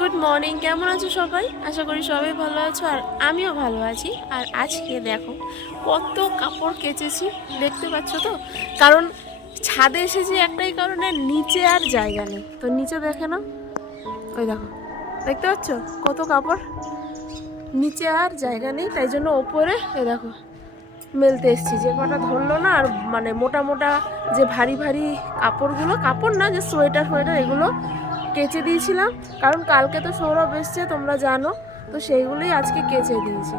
Good morning, কেমন আছো সবাই? আশা করি সবাই ভালো আছো, আর আমিও ভালো আছি। আর আজকে দেখো কত কাপড় কেচেছি, দেখতে পাচ্ছ তো। কারণ ছাদে এসেছি একটাই কারণে, নিচে আর জায়গা নেই। তো নিচে দেখে না, ওই দেখো, দেখতে পাচ্ছ কত কাপড়, নিচে আর জায়গা নেই। তাই জন্য ওপরে এই দেখো মেলতে এসেছি। যে কটা ধরলো না, আর মানে মোটা মোটা যে ভারী ভারী কাপড়গুলো, কাপড় না, যে সোয়েটার ফোয়েটার, এগুলো কেচে দিয়েছিলাম। কারণ কালকে তো সৌরভ এসছে, তোমরা জানো, তো সেইগুলোই আজকে কেচে দিয়েছি।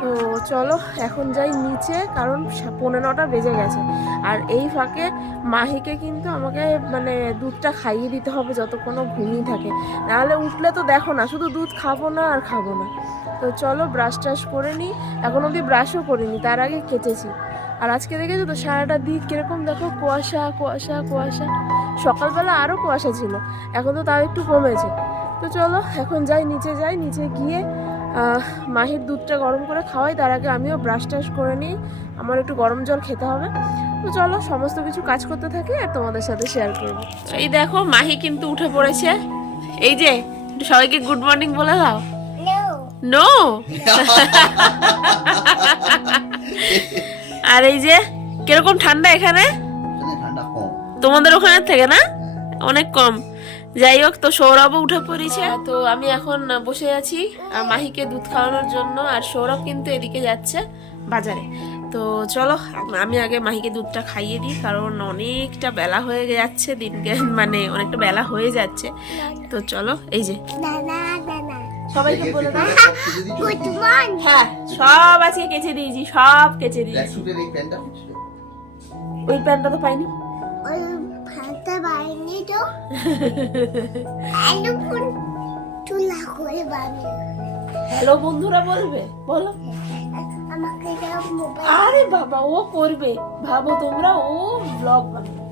তো চলো এখন যাই নিচে, কারণ 9:15 বেজে গেছে। আর এই ফাঁকে মাহিকে কিন্তু আমাকে মানে দুধটা খাইয়ে দিতে হবে যতক্ষণ ও ঘুমিয়ে থাকে, নাহলে উঠলে তো দেখো না, শুধু দুধ খাবো না আর খাবো না। তো চলো ব্রাশ ট্রাশ করে নিই, এখন অবধি ব্রাশও করিনি, তার আগে কেচেছি। আর আজকে দেখেছো তো সারাটা দিক কিরকম, দেখো কুয়াশা কুয়াশা কুয়াশা। সকালবেলা আরও কুয়াশা ছিল, এখন তো তাও একটু কমেছে। তো চলো এখন যাই, নিচে যাই, নিচে গিয়ে মাহির দুধটা গরম করে খাওয়াই, তার আগে আমিও ব্রাশ ট্রাশ করে নিই, আমার একটু গরম জল খেতে হবে। তো চলো সমস্ত কিছু কাজ করতে থাকি আর তোমাদের সাথে শেয়ার করবো। এই দেখো মাহি কিন্তু উঠে পড়েছে, এই যে একটু সবাইকে গুড মর্নিং বলে দাও। নো আর এই যে কিরকম ঠান্ডা এখানে, তোমাদের ওখানে থেকে না অনেক কম। যাই হোক, তো সৌরভও উঠে পড়েছে। তো আমি এখন বসে আছি মাহিকে দুধ খাওয়ানোর জন্য, আর সৌরভ কিন্তু এদিকে যাচ্ছে বাজারে। তো চলো আমি আগে মাহিকে দুধটা খাইয়ে দিই, কারণ অনেকটা বেলা হয়ে যাচ্ছে, দিনকে মানে অনেকটা বেলা হয়ে যাচ্ছে। তো চলো, এই যে সবাইকে বলে দাও হ্যাঁ, সব আজকে কেচে দিয়েছি, সব কেচে দিয়েছি। ওই প্যান্টটা তো পাইনি, হ্যালো বন্ধুরা বলবে, বলো। আরে বাবা, ও করবে, ভাবো তোমরা, ও ব্লগ বানাবে।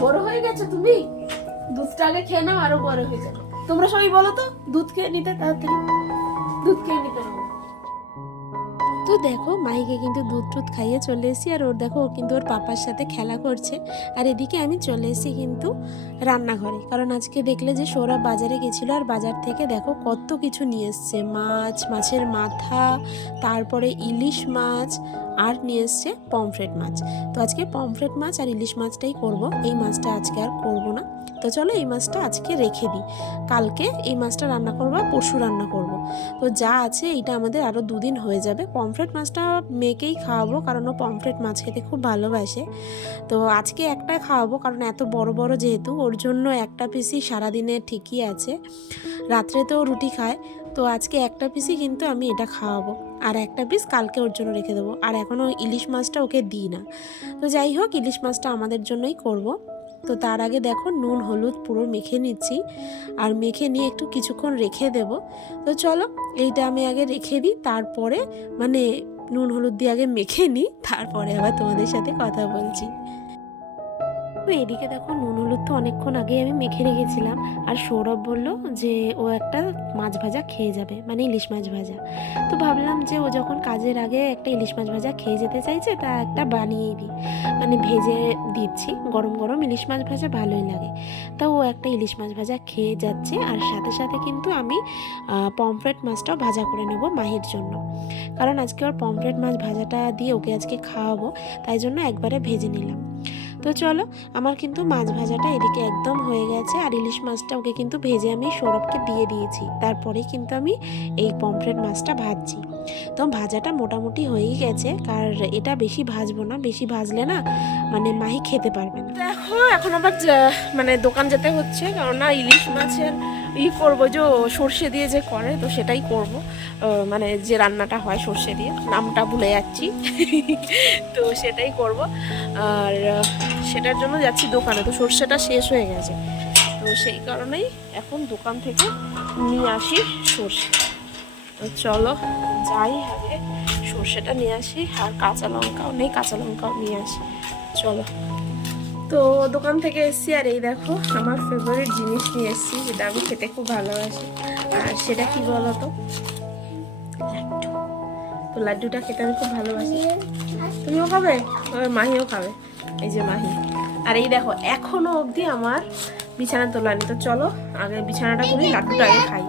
বড় হয়ে গেছো তুমি, দুধটা আগে খেয়ে নাও, আরো বড় হয়ে যাবে। তোমরা সবাই বলো তো, দুধ খেয়ে নিতে, তাড়াতাড়ি দুধ খেয়ে নিতে হবে। তো দেখো মাহিকে কিন্তু দুধ টুধ খাইয়ে চলে এসেছি, আর ওর দেখো ও কিন্তু ওর পাপার সাথে খেলা করছে। আর এদিকে আমি চলে এসেছি কিন্তু রান্নাঘরে, কারণ আজকে দেখলে যে সৌরভ বাজারে গেছিলো, আর বাজার থেকে দেখো কত কিছু নিয়ে এসছে, মাছ, মাছের মাথা, তারপরে ইলিশ মাছ, আর নিয়ে এসছে পমফ্রেট মাছ। তো আজকে পমফ্রেট মাছ আর ইলিশ মাছটাই করব, এই মাছটা আজকে আর করব না। তো চলো এই মাছটা আজকে রেখে দিই, কালকে এই মাছটা রান্না করবো, পরশু রান্না করব। তো যা আছে এইটা আমাদের আরও 2 দিন হয়ে যাবে। পমফ্রেট মাছটা মেয়েকেই খাওয়াবো, কারণ ও পমফ্রেট মাছ খেতে খুব ভালোবাসে। তো আজকে একটা খাওয়াবো, কারণ এত বড় বড় যেহেতু, ওর জন্য একটা পিসই সারাদিনে ঠিকই আছে, রাত্রে তো রুটি খায়। তো আজকে একটা পিসই কিন্তু আমি এটা খাওয়াবো, আর একটা পিস কালকে ওর জন্য রেখে দেবো। আর এখনও ইলিশ মাছটা ওকে দিই না। তো যাই হোক, ইলিশ মাছটা আমাদের জন্যই করব। তো তার আগে দেখো নুন হলুদ পুরো মেখে নিচ্ছি, আর মেখে নিয়ে একটু কিছুক্ষণ রেখে দেব। তো চলো এইটা আমি আগে রেখে দিই, তারপরে মানে নুন হলুদ দিয়ে আগে মেখে নিই, তারপরে আবার তোমাদের সাথে কথা বলছি। তো এদিকে দেখো নুন হলুদ তো অনেকক্ষণ আগে আমি মেখে রেখেছিলাম, আর সৌরভ বললো যে ও একটা মাছ ভাজা খেয়ে যাবে, মানে ইলিশ মাছ ভাজা। তো ভাবলাম যে ও যখন কাজের আগে একটা ইলিশ মাছ ভাজা খেয়ে যেতে চাইছে, তা একটা বানিয়েই দিই, মানে ভেজে দিচ্ছি, গরম গরম ইলিশ মাছ ভাজা ভালোই লাগে। তা ও একটা ইলিশ মাছ ভাজা খেয়ে যাচ্ছে, আর সাথে সাথে কিন্তু আমি পমফ্রেট মাছটাও ভাজা করে নেব মাহির জন্য, কারণ আজকে ওর পমফ্রেট মাছ ভাজাটা দিয়ে ওকে আজকে খাওয়াবো, তাই জন্য একবারে ভেজে নিলাম। তো চলো আমার কিন্তু মাছ ভাজাটা এদিকে একদম হয়ে গেছে, আর ইলিশ মাছটা ওকে কিন্তু ভেজে আমি সৌরভকে দিয়ে দিয়েছি, তারপরেই কিন্তু আমি এই পমফ্রেট মাছটা ভাজছি। তো ভাজাটা মোটামুটি হয়েই গেছে, কারণ এটা বেশি ভাজবো না, বেশি ভাজলে না মানে মাহি খেতে পারবে না। দেখো এখন আবার মানে দোকান যেতে হচ্ছে, কারণ না ইলিশ মাছের করবো, যে সর্ষে দিয়ে যে করে, তো সেটাই করব, মানে যে রান্নাটা হয় সর্ষে দিয়ে, নামটা ভুলে যাচ্ছি তো সেটাই করব। আর সেটার জন্য যাচ্ছি দোকানে, তো সর্ষেটা শেষ হয়ে গেছে, তো সেই কারণেই এখন দোকান থেকে নিয়ে আসি সর্ষে। তো চলো যাই আগে সর্ষেটা নিয়ে আসি, আর কাঁচা লঙ্কাও নেই, কাঁচা লঙ্কাও নিয়ে আসি, চলো। তো দোকান থেকে এসছি, আর এই দেখো আমার ফেভারিট জিনিস নিয়ে এসছি, যেটা আমি খেতে খুব ভালোবাসি। আর সেটা কি বলতো, লাড্ডু। তো লাড্ডুটা খেতে আমি খুব ভালোবাসি, তুমিও খাবে, মাহিও খাবে, এই যে মাহি। আর এই দেখো এখনো অবধি আমার বিছানা তোলানি। তো চলো আগে বিছানাটা তুলি, লাড্ডুটা আগে খাই।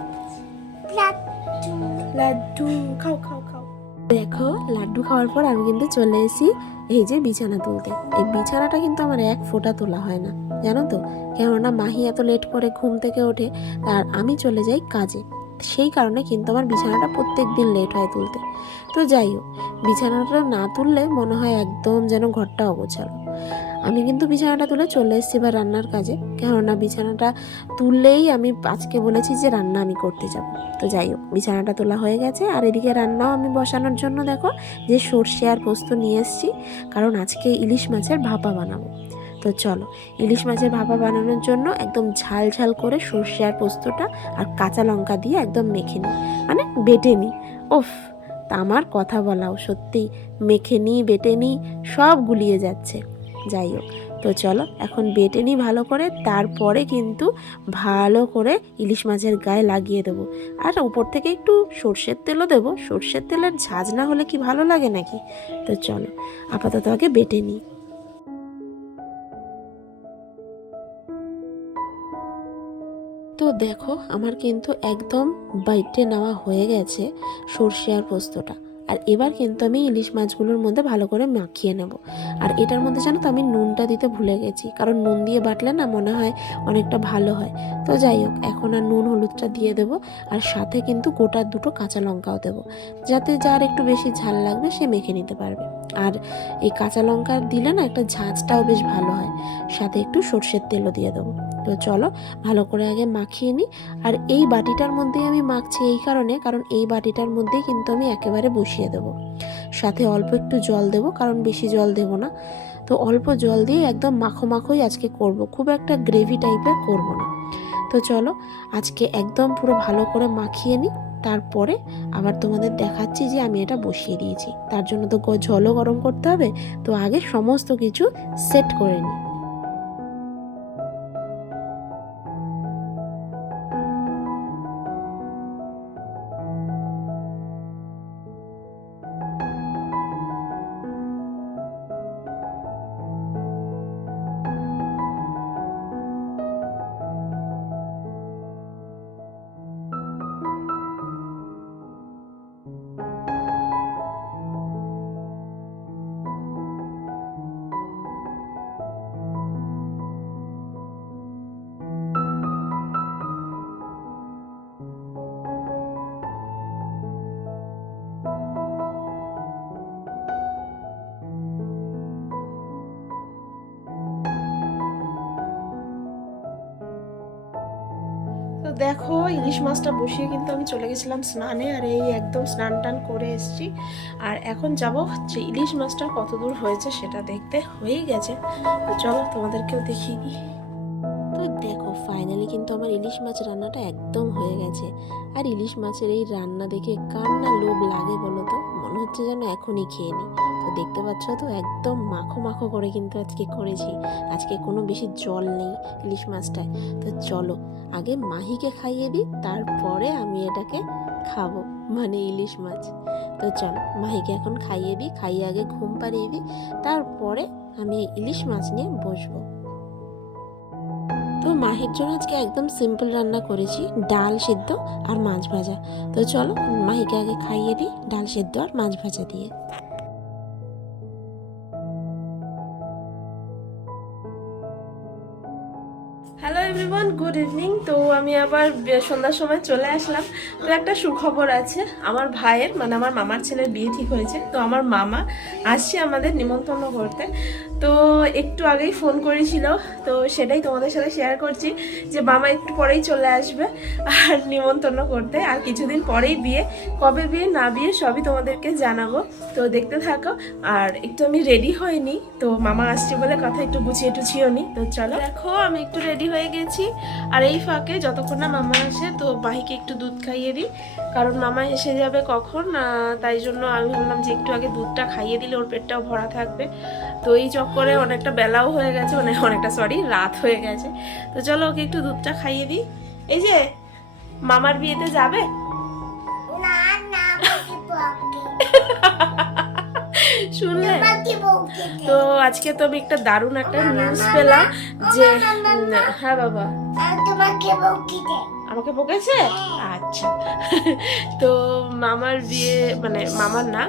লাড্ডু খাও খাও খাও। দেখো লাড্ডু খাওয়ার পর আমি কিন্তু চলে এসেছি এই যে বিছানা তুলতে। এই বিছানাটা কিন্তু আমার এক ফোঁটা তোলা হয় না, জানো তো, কেননা মাহি এত লেট করে ঘুম থেকে ওঠে আর আমি চলে যাই কাজে, সেই কারণে কিন্তু আমার বিছানাটা প্রত্যেক দিন লেট হয় তুলতে। তো যাই হোক, বিছানাটা না তুললে মনে হয় একদম যেন ঘরটা অগোছালো। আমি কিন্তু বিছানাটা তুলে চলে এসেছি এবার রান্নার কাজে, কেননা বিছানাটা তুললেই আমি আজকে বলেছি যে রান্না আমি করতে যাব। তো যাই হোক, বিছানাটা তোলা হয়ে গেছে আর এদিকে রান্নাও আমি বসানোর জন্য দেখো যে সর্ষে আর পোস্ত নিয়ে এসেছি, কারণ আজকে ইলিশ মাছের ভাপা বানাবো। তো চলো, ইলিশ মাছের ভাপা বানানোর জন্য একদম ঝাল ঝাল করে সর্ষে আর পোস্তটা আর কাঁচা লঙ্কা দিয়ে একদম মেখে নিই, মানে বেটে নিই। ওফ, তা আমার কথা বলাও সত্যি, মেখে নিই বেটে নিই সব গুলিয়ে যাচ্ছে। যাই হোক, তো চলো এখন বেটে নিই ভালো করে, তারপরে কিন্তু ভালো করে ইলিশ মাছের গায়ে লাগিয়ে দেবো। আর উপর থেকে একটু সর্ষের তেলও দেবো, সর্ষের তেলের ঝাঁজ না হলে কি ভালো লাগে নাকি। তো চলো আপাতত আগে বেটে নিই। তো দেখো আমার কিন্তু একদম বাইটে নেওয়া হয়ে গেছে সর্ষে আর পোস্তটা। আর এবার কিন্তু আমি ইলিশ মাছগুলোর মধ্যে ভালো করে মাখিয়ে নেব। আর এটার মধ্যে জানো তো আমি নুনটা দিতে ভুলে গেছি, কারণ নুন দিয়ে বাটলে না মনে হয় অনেকটা ভালো হয়। তো যাই হোক, এখন আর নুন হলুদটা দিয়ে দেবো, আর সাথে কিন্তু গোটা দুটো কাঁচা লঙ্কাও দেবো, যাতে যার একটু বেশি ঝাল লাগবে সে মেখে নিতে পারবে। আর এই কাঁচা লঙ্কা দিলে না একটা ঝাঁঝটাও বেশ ভালো হয়, সাথে একটু সর্ষের তেলও দিয়ে দেবো। তো চলো ভালো করে আগে মাখিয়ে নিই। আর এই বাটিটার মধ্যেই আমি মাখছি এই কারণে, কারণ এই বাটিটার মধ্যেই কিন্তু আমি একেবারে বসিয়ে দেবো, সাথে অল্প একটু জল দেবো, কারণ বেশি জল দেবো না। তো অল্প জল দিয়ে একদম মাখো মাখোই আজকে করব, খুব একটা গ্রেভি টাইপের করব না। তো চলো আজকে একদম পুরো ভালো করে মাখিয়ে নিই, তারপরে আবার তোমাদের দেখাচ্ছি যে আমি এটা বসিয়ে দিয়েছি। তার জন্য তো জলও গরম করতে হবে, তো আগে সমস্ত কিছু সেট করে নিই। তো দেখো ইলিশ মাছটা বসিয়ে কিন্তু আমি চলে গেছিলাম স্নানে, আর এই একদম স্নান টান করে এসেছি। আর এখন যাব যে ইলিশ মাছটা কত দূর হয়েছে সেটা দেখতে, হয়েই গেছে। তো চলো তোমাদেরকেও দেখিয়ে দিই। তো দেখো ফাইনালি কিন্তু আমার ইলিশ মাছ রান্নাটা একদম হয়ে গেছে। আর ইলিশ মাছের এই রান্না দেখে কার না লোভ লাগে বলো তো, মনে হচ্ছে যেন এখনই খেয়ে নিই। তো দেখতে পাচ্ছ তো একদম মাখো মাখো করে কিন্তু আজকে করেছি, আজকে কোনো বেশি জল নেই ইলিশ মাছটায়। তো চলো আগে মাহিকে খাইয়ে দিই, তারপরে আমি এটাকে খাবো, মানে ইলিশ মাছ। তো চলো মাহিকে এখন খাইয়ে দিই, খাইয়ে আগে ঘুম পাড়িয়ে দিই, তারপরে আমি ইলিশ মাছ নিয়ে বসবো। তো মাহির জন্য আজকে একদম সিম্পল রান্না করেছি, ডাল সিদ্ধ আর মাছ ভাজা। তো চলো মাহিকে আগে খাইয়ে দিই ডাল সিদ্ধ আর মাছ ভাজা দিয়ে। Hello everyone, good evening. তো আমি আবার সন্ধ্যার সময় চলে আসলাম। তো একটা সুখবর আছে, আমার ভাইয়ের মানে আমার মামার ছেলের বিয়ে ঠিক হয়েছে। তো আমার মামা আসছে আমাদের নিমন্ত্রণ করতে। তো একটু আগেই ফোন করেছিল, তো সেটাই তোমাদের সাথে শেয়ার করছি যে মামা একটু পরেই চলে আসবে আর নিমন্ত্রণ করতে। আর কিছুদিন পরেই বিয়ে, কবে বিয়ে না বিয়ে সবই তোমাদেরকে জানাবো, তো দেখতে থাকো। আর একটু আমি রেডি হইনি, তো মামা আসছে বলে কথা একটু গুছিয়ে টুছিও নি। তো চলো দেখো আমি একটু রেডি হয়ে গেছি। আর এই ফাঁকে যতক্ষণ না মামা আসে তো মাহিকে একটু দুধ খাইয়ে দিই, কারণ মামা এসে যাবে কখন, তাই জন্য আমি ভাবলাম যে একটু আগে দুধটা খাইয়ে দিলে ওর পেটটাও ভরা থাকবে। তো এই চক্করে অনেকটা বেলাও হয়ে গেছে, মানে অনেকটা রাত হয়ে গেছে। তো চলো ওকে একটু দুধটা খাইয়ে দিই। এই যে মামার বিয়েতে যাবে? শুনলে? তো আজকে তো আমি একটা দারুণ একটা নিউজ পেলাম যে হ্যাঁ বাবা আমাকে বকেছে। আচ্ছা তো মামার বিয়ে মানে মামার না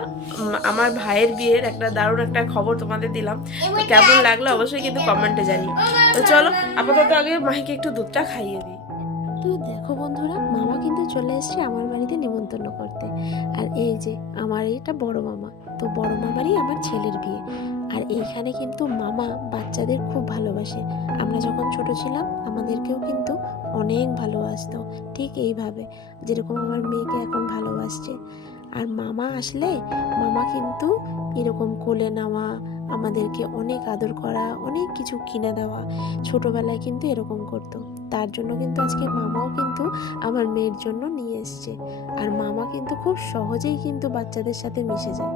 আমার ভাইয়ের বিয়ের একটা দারুণ একটা খবর তোমাদের দিলাম। তো কেমন লাগলো অবশ্যই কিন্তু কমেন্টে জানিও। তো চলো আপাতত আগে মাহিকে একটু দুধটা খাইয়ে দিই। তো দেখো বন্ধুরা, মামা কিন্তু চলে এসেছে আমার বাড়িতে নিমন্ত্রণ করতে। আর এই যে আমার এটা বড় মামা, তো বড় মামারই আমার ছেলের বিয়ে। আর এইখানে কিন্তু মামা বাচ্চাদের খুব ভালোবাসে। আমরা যখন ছোট ছিলাম আমাদেরকেও কিন্তু অনেক ভালোবাসতো, ঠিক এইভাবে যেরকম আমার মেয়েকে এখন ভালোবাসছে। আর মামা আসলে মামা কিন্তু এরকম কোলে নেওয়া, আমাদেরকে অনেক আদর করা, অনেক কিছু কিনে দেওয়া, ছোটবেলায় কিন্তু এরকম করতো। তার জন্য কিন্তু আজকে মামাও কিন্তু আমার মেয়ের জন্য নিয়ে এসছে। আর মামা কিন্তু খুব সহজেই কিন্তু বাচ্চাদের সাথে মিশে যায়।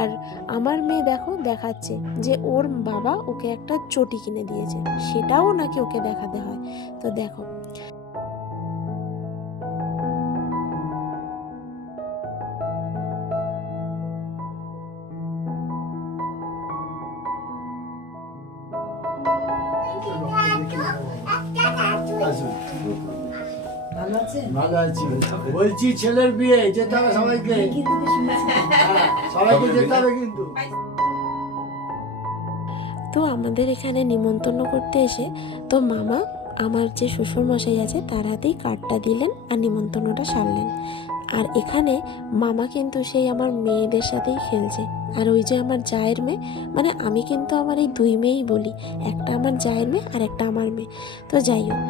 আর আমার মেয়ে দেখো দেখাচ্ছে যে ওর বাবা ওকে একটা চটি কিনে দিয়েছে, সেটাও নাকি ওকে দেখাতে হয়। তো দেখো ভালো আছি। বলছি ছেলের বিয়ে যেতে হবে সবাইকে, সবাইকে যেতে হবে কিন্তু। তো আমাদের এখানে নিমন্ত্রণ করতে এসে তো মামা আমার যে শ্বশুরমশাই আছে তার হাতেই কার্ডটা দিলেন আর নিমন্ত্রণটা সারলেন। আর এখানে মামা কিন্তু সেই আমার মেয়েদের সাথেই খেলছে। আর ওই যে আমার জায়ের মেয়ে, মানে আমি কিন্তু আমার এই দুই মেয়েই বলি, একটা আমার জায়ের মেয়ে আর একটা আমার মেয়ে। তো যাই হোক,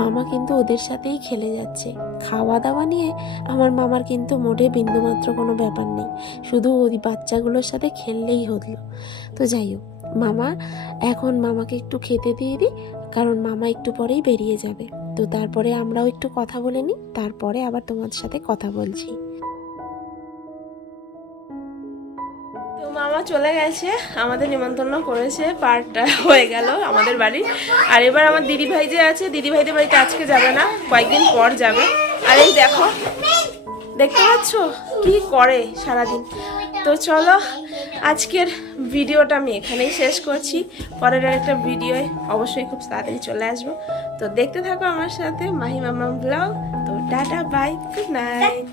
মামা কিন্তু ওদের সাথেই খেলে যাচ্ছে। খাওয়া দাওয়া নিয়ে আমার মামার কিন্তু মোটে বিন্দুমাত্র কোনো ব্যাপার নেই, শুধু ওই বাচ্চাগুলোর সাথে খেললেই হলো। তো যাই হোক, মামাকে একটু খেতে দিয়ে দিই, কারণ মামা একটু পরেই বেরিয়ে যাবে। তো তারপরে আমরাও একটু কথা বলে নিই, তারপরে আবার তোমার সাথে কথা বলছি। তো মামা চলে গেছে, আমাদের নিমন্ত্রণ করেছে, পার্টটা হয়ে গেল আমাদের বাড়ি। আর এবার আমার দিদি ভাই যে আছে, দিদি ভাইদের বাড়িতে আজকে যাবে না, কয়েকদিন পর যাবে। আর এই দেখো, দেখতে পাচ্ছ কি করে সারাদিন। তো চলো আজকের ভিডিওটা আমি এখানেই শেষ করছি। পরের একটা ভিডিও অবশ্যই খুব তাড়াতাড়ি চলে আসবো। তো দেখতে থাকো আমার সাথে মাহি মামা ব্লগ। তো টাটা বাই, গুড নাইট।